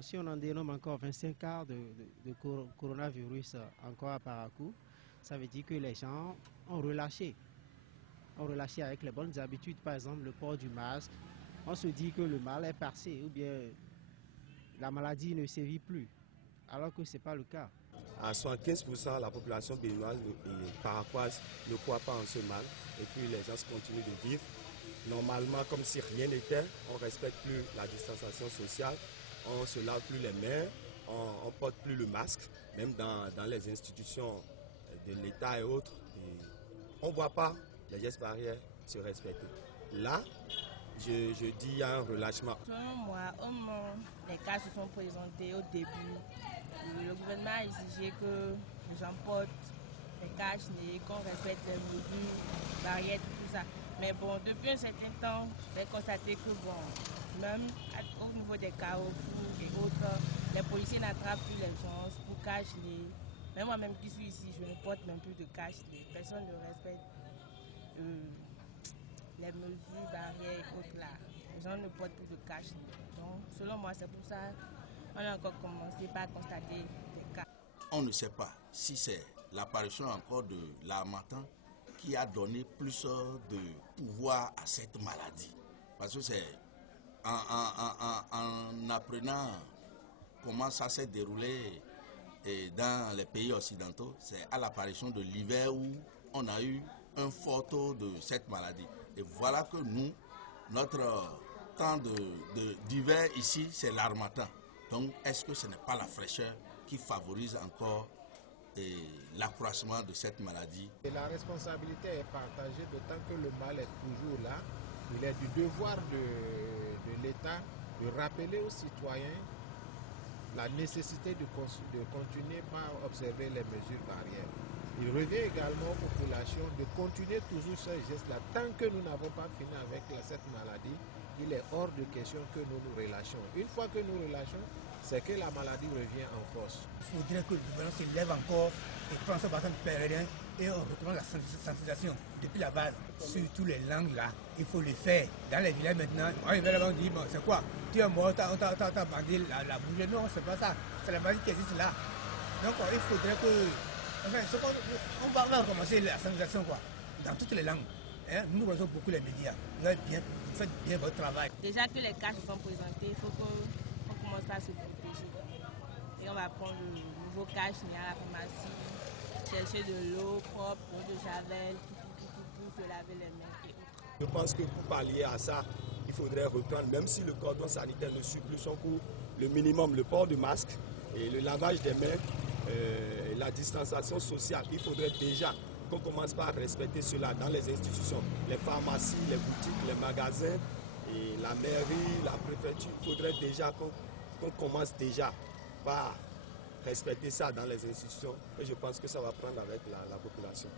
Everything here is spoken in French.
Si on en dénomme encore 25 cas de coronavirus encore à Parakou, ça veut dire que les gens ont relâché. Ont relâché avec les bonnes habitudes, par exemple le port du masque. On se dit que le mal est passé ou bien la maladie ne sévit plus, alors que ce n'est pas le cas. À 75%, la population béninoise et paraquoise ne croit pas en ce mal. Et puis les gens continuent de vivre normalement comme si rien n'était. On ne respecte plus la distanciation sociale, on ne se lave plus les mains, on ne porte plus le masque, même dans les institutions de l'État et autres. Et on ne voit pas les gestes barrières se respecter. Là, je dis qu'il y a un relâchement. Selon moi, au moment les cas se sont présentés au début, le gouvernement a exigé que les gens portent les cache-nez, qu'on respecte les mesures, barrières, tout ça. Mais bon, depuis un certain temps, j'ai constaté que bon, même au niveau des carrefours et autres, les policiers n'attrapent plus les gens pour cache-nez. Même moi-même qui suis ici, je ne porte même plus de cache-nez. Personne ne respecte les mesures, barrières et autres là. Les gens ne portent plus de cache-nez. Donc, selon moi, c'est pour ça qu'on a encore commencé par constater des cas. On ne sait pas si c'est l'apparition encore de l'harmattan qui a donné plus de pouvoir à cette maladie. Parce que c'est en apprenant comment ça s'est déroulé dans les pays occidentaux, c'est à l'apparition de l'hiver où on a eu un fort taux de cette maladie. Et voilà que nous, notre temps d'hiver ici, c'est l'harmattan. Donc, est-ce que ce n'est pas la fraîcheur qui favorise encore l'accroissement de cette maladie? Et la responsabilité est partagée, d'autant que le mal est toujours là. Il est du devoir de l'État de rappeler aux citoyens la nécessité de continuer par observer les mesures barrières. Il revient également aux populations de continuer toujours ces gestes-là. Tant que nous n'avons pas fini avec cette maladie, il est hors de question que nous nous relâchons. Une fois que nous relâchons, c'est que la maladie revient en force. Il faudrait que le gouvernement se lève encore et prenne son bâton de pèlerin et on recommence la sensibilisation depuis la base. Sur toutes les langues là, il faut le faire. Dans les villages maintenant, on arrive là-bas, on dit bon, c'est quoi? Tu es mort, on t'a bandé la bouche. Non, c'est pas ça. C'est la maladie qui existe là. Donc il faudrait que. Enfin, on va recommencer la sensibilisation quoi, dans toutes les langues. Hein? Nous regardons beaucoup les médias. Vous faites bien votre travail. Déjà que les cas se sont présentés, il faut qu'on commence à se protéger. Et on va prendre le nouveau cache-nez à la pharmacie, chercher de l'eau propre, l'eau de javel, tout, se laver les mains et autres. Je pense que pour pallier à ça, il faudrait reprendre, même si le cordon sanitaire ne suit plus son cours, le minimum, le port du masque et le lavage des mains, la distanciation sociale. Il faudrait déjà qu'on commence par respecter cela dans les institutions, les pharmacies, les boutiques, les magasins, et la mairie, la préfecture. Il faudrait déjà qu'on commence déjà par respecter ça dans les institutions et je pense que ça va prendre avec la population.